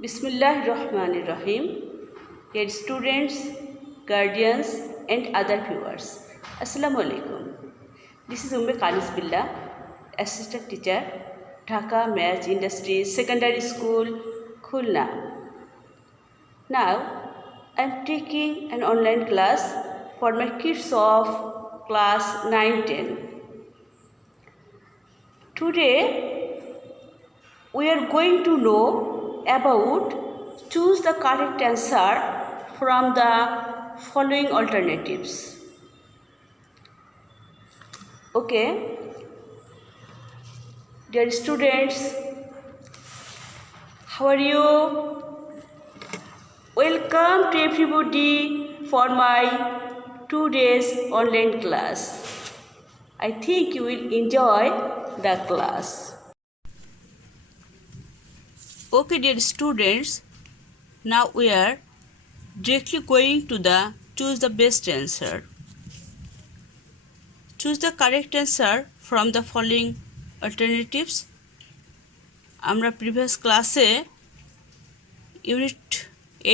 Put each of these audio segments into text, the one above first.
Bismillahirrahmanirrahim. Dear students, guardians and other viewers, Assalamu alaikum. This is Umme Khalis Billah, Assistant Teacher, Dhaka Match Industries Secondary School, Khulna. Now, I am taking an online class for my kids of class 9-10. Today, we are going to know about choose the correct answer from the following alternatives. Okay, dear students, how are you? Welcome to everybody for my 2 days online class. I think you will enjoy the class. Okay, dear students, now we are directly going to the choose the best answer. Choose the correct answer from the following alternatives. আমরা previous ক্লাসে unit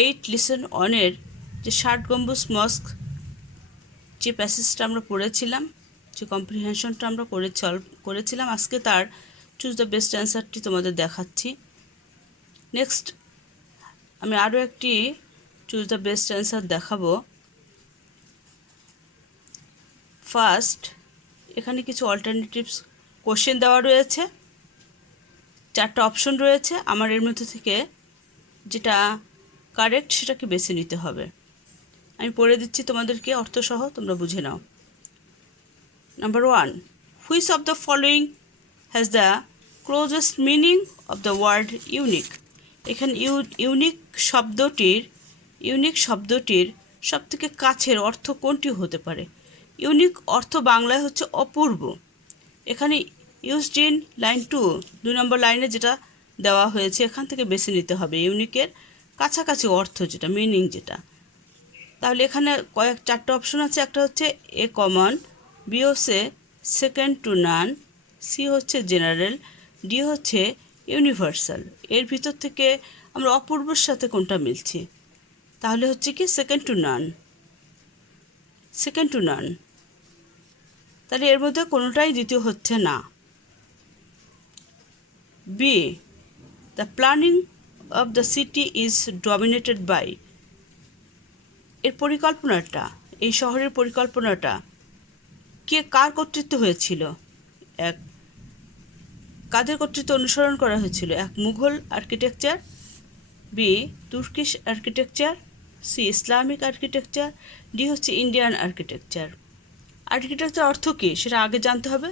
8 listen অনের যে 60 গম্বুজ মস্ক যে প্যাসেজটা আমরা পড়েছিলাম, যে কম্প্রিহেনশনটা আমরা করেছিলাম, আজকে তার চুজ দ্য বেস্ট অ্যান্সারটি তোমাদের দেখাচ্ছি। নেক্সট আমি আরও একটি চুজ দ্য বেস্ট অ্যান্সার দেখাবো। ফার্স্ট, এখানে কিছু অল্টারনেটিভস কোশ্চেন দেওয়া রয়েছে, 4টা অপশন রয়েছে। আমার এর মধ্যে থেকে যেটা কারেক্ট সেটাকে বেছে নিতে হবে। আমি পড়ে দিচ্ছি তোমাদেরকে অর্থসহ, তোমরা বুঝে নাও। Number 1, which of the following has the closest meaning of the word unique. এখানে ইউনিক শব্দটির সবথেকে কাছের অর্থ কোনটি হতে পারে? ইউনিক অর্থ বাংলায় হচ্ছে অপূর্ব। এখানে ইউজড ইন লাইন 2 নম্বর লাইনে যেটা দেওয়া হয়েছে, এখান থেকে বেছে নিতে হবে ইউনিকের কাছাকাছি অর্থ যেটা, মিনিং যেটা। তাহলে এখানে 4টা অপশন আছে। একটা হচ্ছে এ কমন, বি হচ্ছে সেকেন্ড টু নান, সি হচ্ছে জেনারেল, ডি হচ্ছে ইউনিভার্সাল। এর ভিতর থেকে আমরা অপূর্বর সাথে কোনটা মিলছি? তাহলে হচ্ছে কি সেকেন্ড টু নান। তাহলে এর মধ্যে কোনোটাই দ্বিতীয় হচ্ছে না। B, the planning of the city is dominated by. এর পরিকল্পনাটা, এই শহরের পরিকল্পনাটা কার কর্তৃত্ব হয়েছিল? কাদের কর্তৃত্ব অনুসরণ করা হয়েছিল? এক, Mughal architecture, B, Turkish architecture, C, Islamic architecture, D হচ্ছে ইন্ডিয়ান আর্কিটেকচার। আর্কিটেকচার অর্থ কী সেটা আগে জানতে হবে।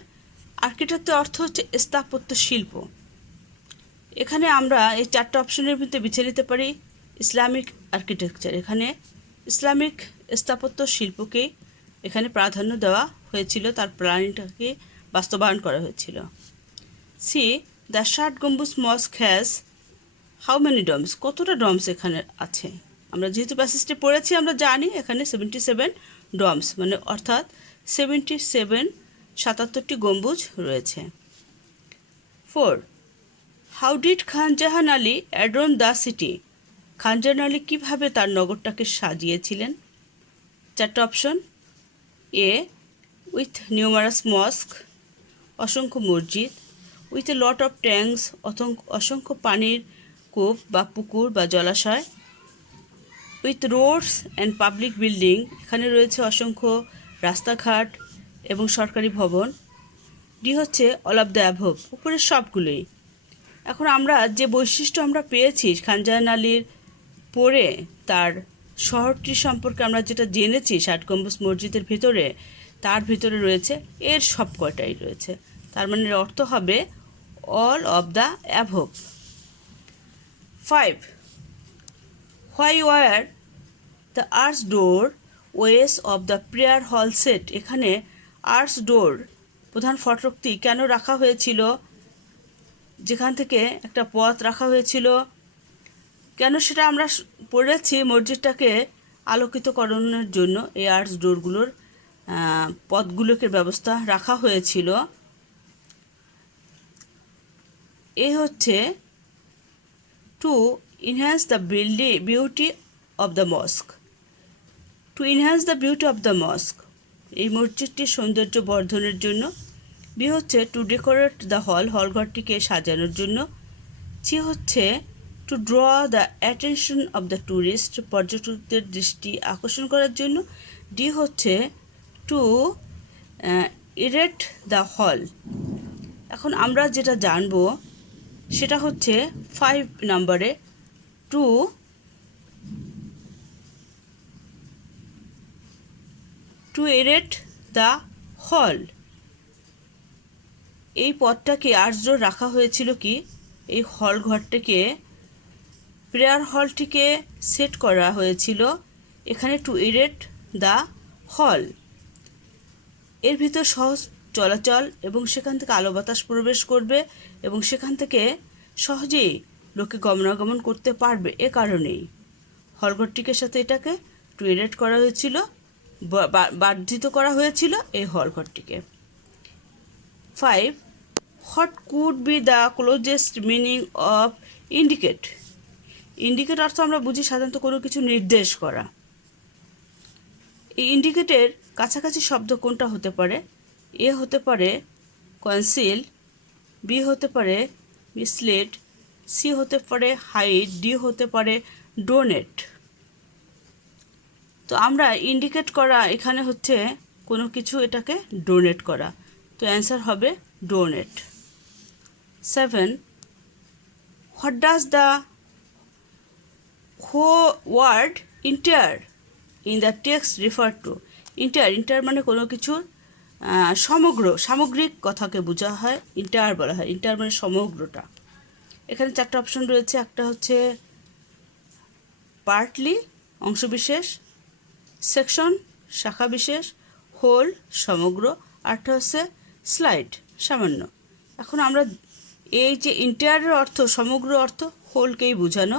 আর্কিটেকচার অর্থ হচ্ছে স্থাপত্য শিল্প। এখানে আমরা এই 4টা অপশনের ভিতরে বেছে নিতে পারি ইসলামিক আর্কিটেকচার। এখানে ইসলামিক স্থাপত্য শিল্পকেই এখানে প্রাধান্য দেওয়া হয়েছিল, তার প্ল্যানিংটাকে বাস্তবায়ন করা হয়েছিল। সি, দ্য 60 গম্বুজ মস্ক হ্যাজ হাউ মেনি ডমস। কতটা ডমস এখানে আছে? আমরা যেহেতু প্যাসেজটি পড়েছি, আমরা জানি এখানে 77 ডমস, মানে অর্থাৎ 77টি গম্বুজ রয়েছে। 4, how did Khan Jahan Ali adorn the city. Khan Jahan Ali কীভাবে তার নগরটাকে সাজিয়েছিলেন? 4টা option. A, with numerous mosque, অসংখ্য মসজিদ, with a lot of tanks, অসংখ্য পানির কূপ বা পুকুর বা জলাশয়, with roads and public building, এখানে রয়েছে অসংখ্য রাস্তাঘাট এবং সরকারি ভবন, ডি হচ্ছে অল অফ দ্য অ্যাভভ, উপরের সবগুলোই। এখন আমরা যে বৈশিষ্ট্য আমরা পেয়েছি খান জাহান আলীর পরে, তার শহরটি সম্পর্কে আমরা যেটা জেনেছি 60 গম্বুজ মসজিদের ভিতরে, তার ভিতরে রয়েছে এর সব কয়টাই রয়েছে। তার মানে অর্থ হবে all of the অ্যাভভ। 5, why were the arch door ways of the prayer হল সেট। এখানে আর্চ ডোর, প্রধান ফটকটি কেন রাখা হয়েছিল? যেখান থেকে একটা পথ রাখা হয়েছিল, কেন সেটা আমরা পড়েছি, মসজিদটাকে আলোকিতকরণের জন্য এই আর্চ ডোরগুলোর পথগুলোকে ব্যবস্থা রাখা হয়েছিল। এ হচ্ছে two enhance the beauty of the mosque. To enhance the beauty of the mosque, এই মসজিদটির সৌন্দর্য বর্ধনের জন্য। বি হচ্ছে টু ডেকোরেট দ্য হলঘরটিকে সাজানোর জন্য। সি হচ্ছে two draw the attention of the tourist, পর্যটকদের দৃষ্টি আকর্ষণ করার জন্য। ডি হচ্ছে টু ইরেট দ্য হল। এখন আমরা যেটা জানবো সেটা হচ্ছে 5 নম্বরে টু ইরেট দ্য হল। এই পদটাকে আর্য রাখা হয়েছিল কি, এই হল ঘরটিকে, প্রেয়ার হলটিকে সেট করা হয়েছিল এখানে টু ইরেট দ্য হল। এর ভিতর সহজ চলাচল এবং সেখান থেকে আলো বাতাস প্রবেশ করবে এবং সেখান থেকে সহজেই লোকে গমনাগমন করতে পারবে। এ কারণেই হলঘরটিকে সাথে এটাকে টু ইরেট করা হয়েছিল, বর্ধিত করা হয়েছিল এই হলঘরটিকে। 5. What could be the closest meaning of indicate? Indicate অর্থ আমরা বুঝি সাধারণত কোনো কিছু নির্দেশ করা। এই ইন্ডিকেটের কাছাকাছি শব্দ কোনটা হতে পারে? এ হতে পারে কনসিল, বি হতে পারে মিসলিড, সি হতে পারে হাইড, ডি হতে পারে ডোনেট। তো আমরা ইন্ডিকেট করা এখানে হচ্ছে কোনো কিছু এটাকে ডোনেট করা, তো অ্যান্সার হবে donate. 7. What does the word inter in the text refer to? Inter মানে কোনো কিছুর সামগ্রিক কথাকে বোঝা হয়, ইন্টার বলা হয়। ইন্টার মানে সমগ্রটা। এখানে 4টা অপশন রয়েছে। একটা হচ্ছে পার্টলি অংশবিশেষ, সেকশন শাখা বিশেষ, হোল সমগ্র, আরটা হচ্ছে স্লাইড সামান্য। এখন আমরা এই যে ইন্টায়ারের অর্থ, সমগ্র অর্থ হোলকেই বোঝানো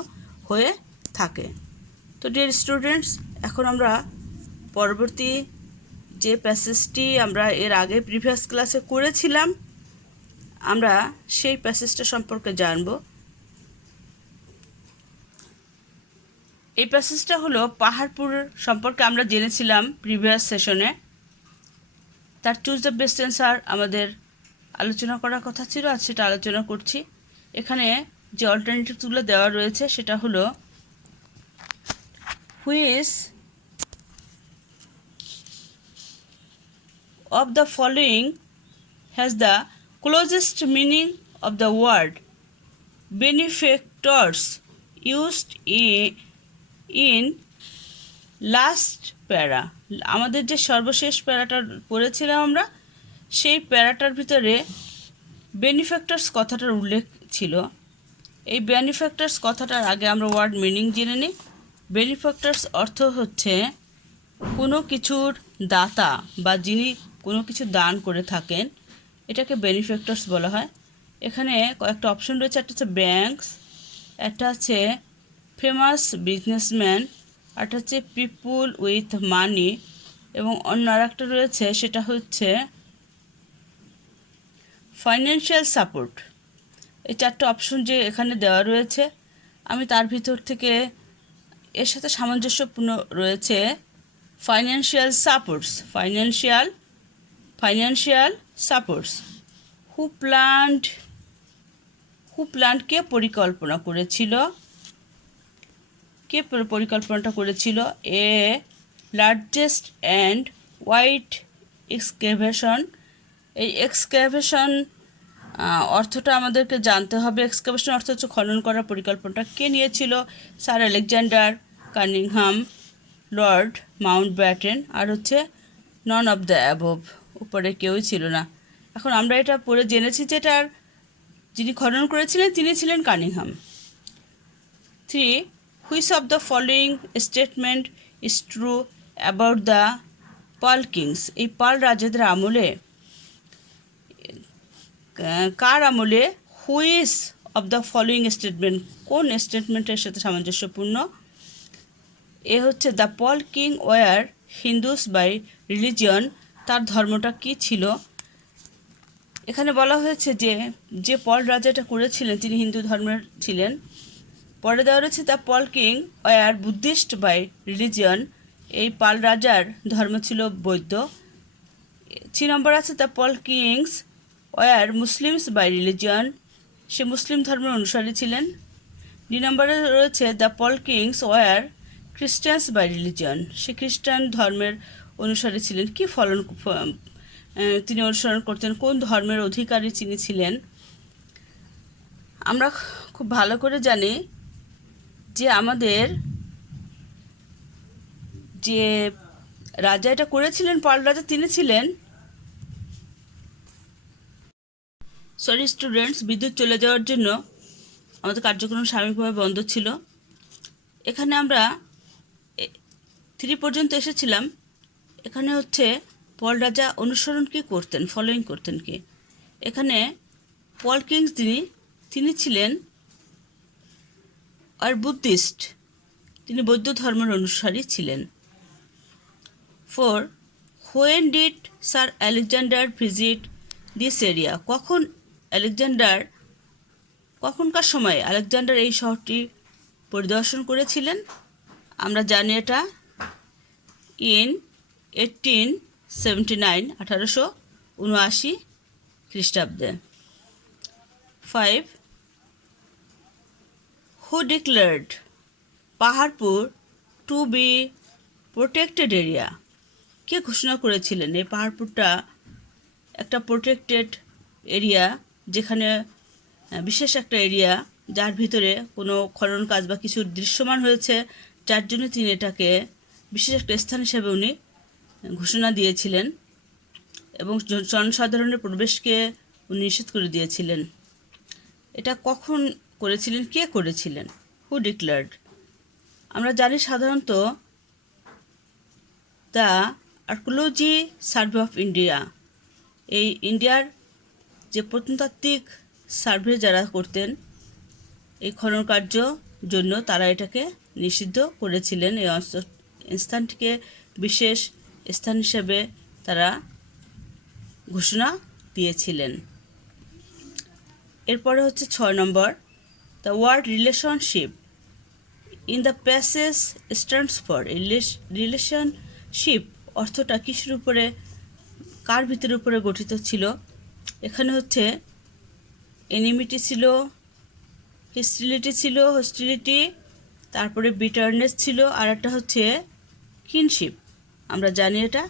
হয়ে থাকে। তো ডিয়ার স্টুডেন্টস, এখন আমরা পরবর্তী যে প্যাসেজটি আমরা এর আগে প্রিভিয়াস ক্লাসে করেছিলাম, আমরা সেই প্যাসেজটা সম্পর্কে জানব। এই প্যাসেজটা হলো পাহাড়পুর সম্পর্কে আমরা জেনেছিলাম প্রিভিয়াস সেশনে। তার চুজ দ্য বেস্ট অ্যান্সার আমাদের আলোচনা করার কথা ছিল, আজ সেটা আলোচনা করছি। এখানে যে অল্টারনেটিভগুলো দেওয়া রয়েছে সেটা হলো which of the following has the closest meaning of the word benefactors used in last para? আমাদের যে সর্বশেষ প্যারাটা পড়েছিলাম আমরা, সেই প্যারাটার ভিতরে বেনিফ্যাক্টরস কথাটার উল্লেখ ছিল। এই বেনিফ্যাক্টরস কথাটার আগে আমরা ওয়ার্ড মিনিং জেনে নিই। বেনিফ্যাক্টরস অর্থ হচ্ছে কোনো কিছুর দাতা বা যিনি কোনো কিছু দান করে থাকেন, এটাকে বেনিফ্যাক্টরস বলা হয়। এখানে কয়েকটা অপশন রয়েছে। একটা হচ্ছে ব্যাংকস, একটা হচ্ছে ফেমাস বিজনেসম্যান, একটা হচ্ছে পিপুল উইথ মানি, এবং অন্য আর একটা রয়েছে সেটা হচ্ছে ফাইন্যান্সিয়াল সাপোর্ট। এই 4টা অপশন যে এখানে দেওয়া রয়েছে, আমি তার ভিতর থেকে এর সাথে সামঞ্জস্যপূর্ণ রয়েছে financial supports. Financial supports. Who planned কে পরিকল্পনা করেছিল? কে পরিকল্পনাটা করেছিল? A largest and wide excavation. এই এক্সকেভেশন অর্থটা আমাদেরকে জানতে হবে। এক্সকেভেশন অর্থ হচ্ছে খনন করার পরিকল্পনাটা কে নিয়েছিল? Sir Alexander Cunningham, Lord Mountbatten, আর হচ্ছে নন অফ দ্য অ্যাবভ, উপরে কেউই ছিল না। এখন আমরা এটা পড়ে জেনেছি যে এটার যিনি খনন করেছিলেন তিনি ছিলেন Cunningham. 3. Which of the following statement is true about the Pala kings? এই পাল রাজাদের আমলে, কার আমলে? Which of the following statement, কোন স্টেটমেন্টের সাথে সামঞ্জস্যপূর্ণ? এ হচ্ছে the Paul king were Hindus by religion, তার ধর্মটা কি ছিল? এখানে বলা হয়েছে যে পল রাজাটা করেছিলেন তিনি হিন্দু ধর্মের ছিলেন। পরে দেওয়া রয়েছে the Paul king was Buddhist by religion, এই পাল রাজার ধর্ম ছিল বৌদ্ধ। 3 নম্বর আছে the Pal kings was Muslims by religion, সে মুসলিম ধর্মের অনুসারী ছিলেন। 2 নম্বরে রয়েছে the Pal kings was Christians by religion, সে খ্রিস্টান ধর্মের অনুসারী ছিলেন। কি তিনি অনুসরণ করতেন, কোন ধর্মের অধিকারী তিনি ছিলেন? আমরা খুব ভালো করে জানি যে আমাদের যে রাজা এটা করেছিলেন, পাল রাজা, তিনি ছিলেন, সরি স্টুডেন্টস, বিদ্যুৎ চলে যাওয়ার জন্য আমাদের কার্যক্রম সাময়িকভাবে বন্ধ ছিল। এখানে আমরা 3 পর্যন্ত এসেছিলাম। এখানে হচ্ছে পল রাজা অনুসরণ কি করতেন, ফলোয়িং করতেন কি। এখানে পল কিংস তিনি ছিলেন আর বুদ্ধিস্ট, তিনি বৌদ্ধ ধর্মের অনুসারী ছিলেন। 4 when did sir Alexander visit this area, কখনকার সময় আলেকজান্ডার এই শহরটি পরিদর্শন করেছিলেন? আমরা জানি এটা ইন 1879, 1879 খ্রিস্টাব্দে। 5 who declared Paharpur to be protected area, কে ঘোষণা করেছিলেন এই পাহাড়পুরটা একটা প্রোটেক্টেড এরিয়া, যেখানে বিশেষ একটা এরিয়া যার ভিতরে কোনো খনন কাজ বা কিছু দৃশ্যমান হয়েছে, যার জন্য তিনি এটাকে বিশেষ একটা স্থান হিসেবে উনি ঘোষণা দিয়েছিলেন এবং জনসাধারণের প্রবেশকে উনি নিষেধ করে দিয়েছিলেন। এটা কখন করেছিলেন, কে করেছিলেন? হু ডিক্লেয়ার্ড। আমরা জানি সাধারণত the archaeology survey of India, এই ইন্ডিয়ার যে প্রত্নতাত্ত্বিক সার্ভে যারা করতেন এই খনন কার্য জন্য, তারা এটাকে নিষিদ্ধ করেছিলেন। এই স্থানটিকে বিশেষ স্থান হিসেবে তারা ঘোষণা দিয়েছিলেন। এরপরে হচ্ছে 6 নম্বর, the word relationship in the passage stands for. Relationship অর্থটা কিসের উপরে, কার ভিতরের উপরে গঠিত ছিল? এখানে হচ্ছে এনিমিটি ছিল, হোস্টিলিটি, তারপরে বিটারনেস ছিল, আর একটা হচ্ছে কিনশিপ। আমরা জানি এটা,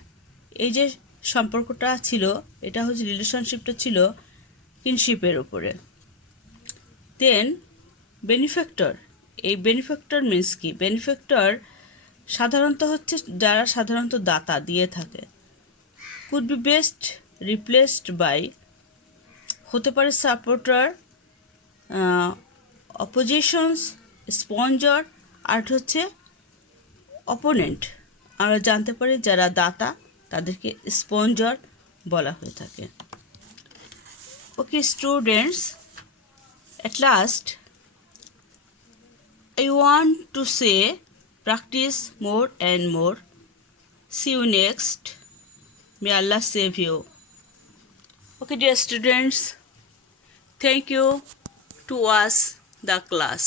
এই যে সম্পর্কটা ছিল, এটা হচ্ছে রিলেশনশিপটা ছিল কিনশিপের উপরে। দেন বেনিফ্যাক্টর, এই বেনিফ্যাক্টর মিন্স কি? বেনিফ্যাক্টর সাধারণত হচ্ছে যারা সাধারণত দাতা দিয়ে থাকে। Could be best replaced by, হতে পারে সাপোর্টার, অপোজিশনস, স্পন্সর, আর হচ্ছে অপোনেন্ট। আমরা জানতে পারি যারা দাতা তাদেরকে স্পন্সর বলা হয়ে থাকে। Okay students, at last I want to say practice more and more. See you next. May Allah save you. Okay dear students, thank you to watch the class.